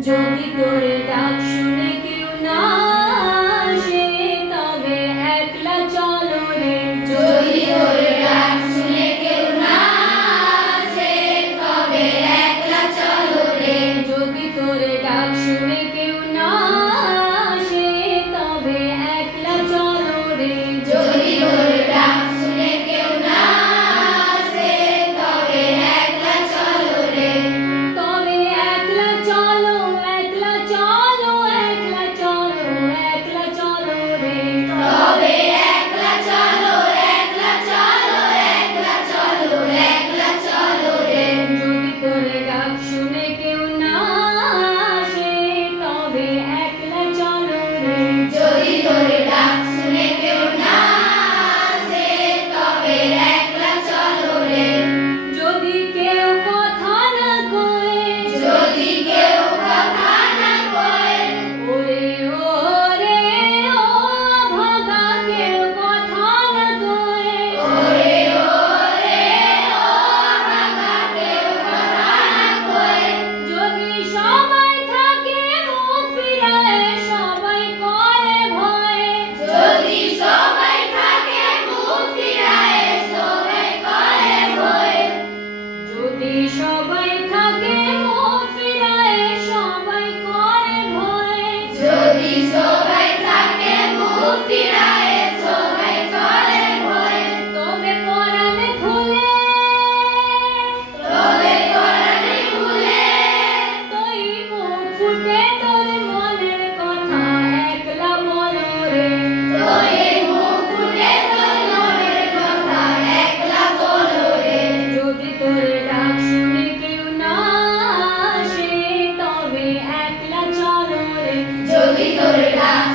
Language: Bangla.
যদি তোর ডাক শুনে কেউ না আসে তবে একলা চলো রে। যদি তোর ডাক শুনে কেউ না আসে তবে একলা চলো রে। যদি তোর ডাক শুনে কেউ না আসে তবে একলা চলো রে। যদি তোর ডাক শুনে কেউ না আসে তবে একলা চলো রে। তবে একলা চলো, একলা চলো, একলা চলো, একলা চলো রে। তবে একলা চলো, একলা চলো, একলা চলো, একলা চলো রে। যদি তোর ডাক শুনে কেউ না আসে তবে একলা চলো রে। যদি তোর ডাক শুনে কেউ না আসে তবে একলা চলো রে। যদি কেউ কথা না কয়, যদি কেউ কথা না কয়, ওরে ওরে ও ভাগা কেউ কথা না কয়। ওরে ওরে ও ভাগা কেউ কথা না কয়। যদি সবাই থাকে মুখ ফিরায় সবাই করে ভয়। যদি সবাই থাকে মুখ ফিরায় সবাই করে ভয়। যদি সবাই থাকে মুখ ফিরায় সবাই করে ভয়। যদি সবাই থাকে মুখ ফিরায় সবাই করে ভয়। তবে পরাণ খুলে, তবে পরাণে খুলে, তুই মুখ ফুটে তোর মনের কথা একলা বলো রে। তোই মুখ ফুটে তোর মনের কথা একলা বলো রে। যদি তোর ডাক শুনে কেউ না আসে তবে একলা চলো রে। যদি তোর ডাক